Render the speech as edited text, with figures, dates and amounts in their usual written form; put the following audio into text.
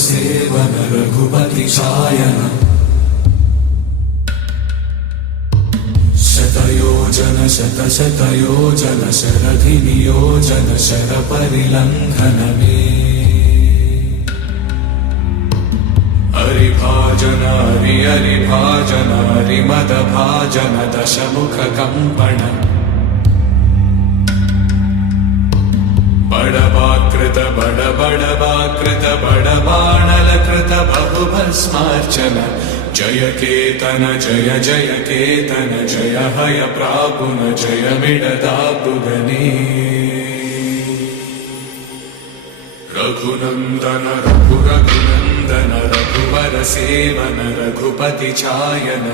Seven Raghupati चायन शतयोजन शतशतयोजन शरधि नियोजन sir परिलंघन में हरिभाजन हरिभाजन हरिमद भाजन दशमुख कंपन बड़वाकृत बड़वाकृत बड़बाणलकृत बहुभस्मार्चन जय केतन जय जय केतन जय हय प्रापुन जय मिडदापुगने रघुनंदन रघुनंदन रघुवर सेवन रघुपति चायन।